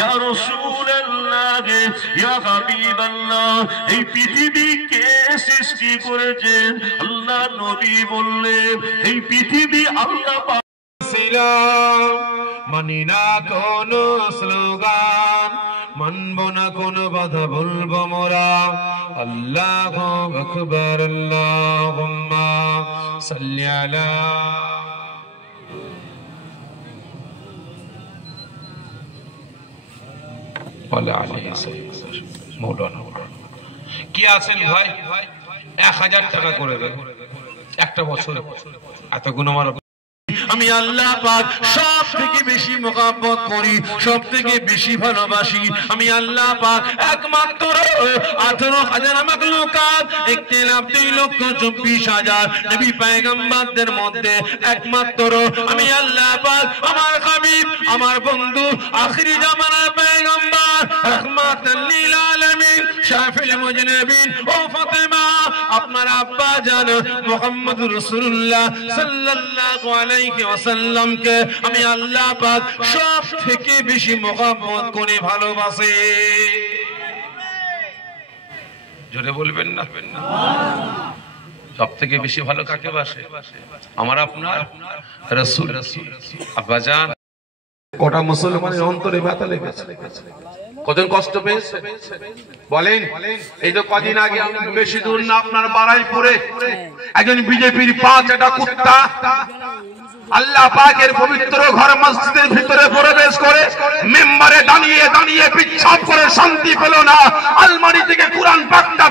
ইয়া রাসূলুল্লাহ, ইয়া হাবিবাল্লাহ, এই পৃথিবীকে সৃষ্টি করেছেন আল্লাহ। নবী বললেন এই পৃথিবী আল্লাহ মানি না কোন স্লোগান, মানব না কোন বাধা, বলবো মোরা আল্লাহু আকবার, আল্লাহুম্মা সাল্লি আলা। কি আছেন ভাই? 1000 টাকা করে দেন একটা বছর, এত গুণ আমার। আমি আল্লাহ পাক সব থেকে বেশি মোহাব্বত করি, সব থেকে বেশি ভালোবাসি। আমি আল্লাহ পাক একমাত্র 18,000 মাখলুকাত, ইখতিলাফ 2,24,000 নবী পয়গম্বরদের মধ্যে একমাত্র আমি আল্লাহ পাক আমার হাবিব, আমার বন্ধু, আখিরি জামানার পয়গম্বর, রাহমাতাল লিল আলামিন, শাফিউল মুজনিবিন ও ফাতেমা আপনার আব্বা জান মুহাম্মদুর রাসূলুল্লাহ সাল্লাল্লাহু আলাইহি ওয়াসাল্লামকে আমি আল্লাহ পাক সব থেকে বেশি মোহাব্বত করি, ভালোবাসি। জোরে বলবেন না? সব থেকে বেশি ভালো কাকে বাসে? আমার আপনার রাসূল। আব্বা জান, কটা মুসলমানের অন্তরে ব্যথা লেগেছে, কজন কষ্ট পেয়েছে বলেন? এই তো কদিন আগে, বেশি দূর না, আপনার বারাইপুরে একজন বিজেপির 5টা কুত্তা আল্লাহ পাকের পবিত্র ঘর মসজিদের ভিতরে প্রবেশ করে মেম্বারে দাঁড়িয়ে দাঁড়িয়ে পিচ্ছাপ করে শান্তি পেল না। আলমারি থেকে কুরআন পাকটা